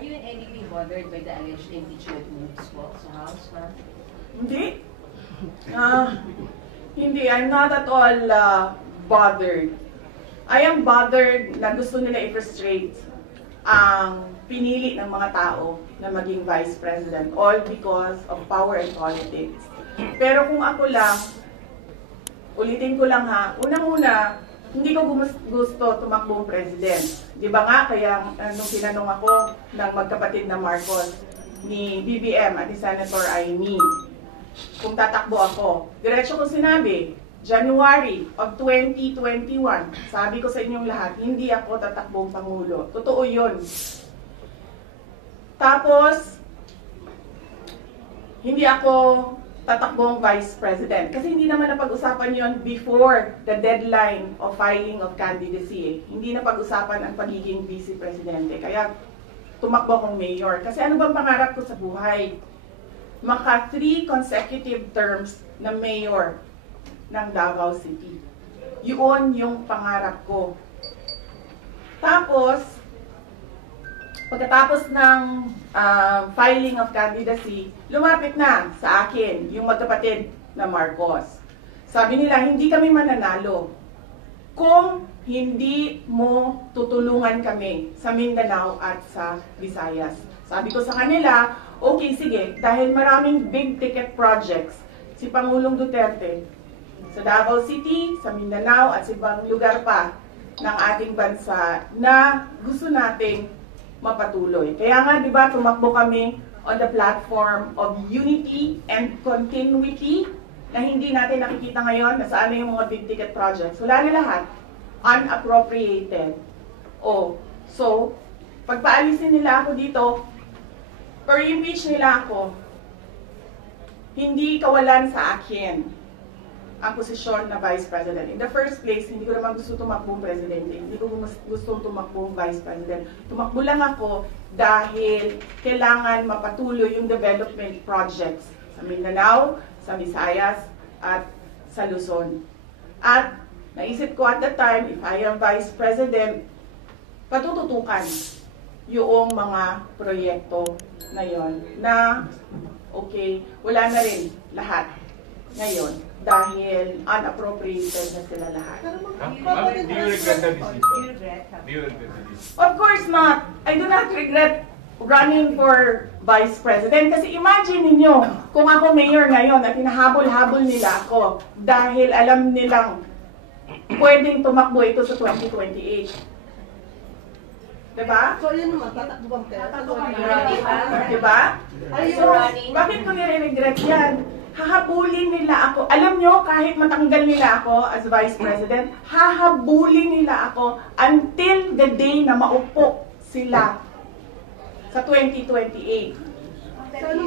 Are you in any way bothered by the alleged impeachment moves po sa House? Hindi. Hindi. I'm not at all bothered. I am bothered na gusto nila i-frustrate ang pinili ng mga tao na maging Vice President, all because of power and politics. Pero kung ako lang, ulitin ko lang ha, unang-una, hindi ko gusto tumakbong president. Di ba nga, kaya nung tinanong ako ng magkapatid na Marcos, ni BBM at ni Senator Aimee, kung tatakbo ako, diretso ko sinabi, January of 2021, sabi ko sa inyong lahat, hindi ako tatakbong Pangulo. Totoo yun. Tapos, hindi ako tatakbong Vice President. Kasi hindi naman napag-usapan yon before the deadline of filing of candidacy. Hindi napag-usapan ang pagiging Vice Presidente. Kaya tumakbo akong mayor. Kasi ano bang pangarap ko sa buhay? Maka 3 consecutive terms na mayor ng Davao City. Yun yung pangarap ko. Tapos, pagkatapos ng filing of candidacy, lumapit na sa akin yung magkapatid na Marcos. Sabi nila, hindi kami mananalo kung hindi mo tutulungan kami sa Mindanao at sa Visayas. Sabi ko sa kanila, okay, sige, dahil maraming big ticket projects si Pangulong Duterte sa Davao City, sa Mindanao at sa ibang lugar pa ng ating bansa na gusto nating mapatuloy. Kaya nga, di ba, tumakbo kami on the platform of unity and continuity na hindi natin nakikita ngayon na saan yung mga big ticket projects. Wala na lahat. Unappropriated. So, pagpaalisin nila ako dito, or impeach nila ako, hindi kawalan sa akin ang posisyon na Vice President. In the first place, hindi ko naman gusto tumakbong Presidente. Hindi ko gusto tumakbong Vice President. Tumakbo lang ako dahil kailangan mapatuloy yung development projects sa Mindanao, sa Visayas, at sa Luzon. At naisip ko at that time, if I am Vice President, patututukan yung mga proyekto na yon na okay, wala na rin lahat ngayon dahil unappropriated na sila lahat. Do you regret the decision? Of course not. I do not regret running for Vice President kasi imagine niyo kung ako mayor ngayon at hinahabol-habol nila ako dahil alam nilang pwedeng tumakbo ito sa 2028. Diba? So yun naman, tatakbo bang Diba? So, bakit ko nire-regret yan? Hahabulin nila ako. Alam nyo, kahit matanggal nila ako as Vice President, hahabulin nila ako until the day na maupo sila sa 2028. So ano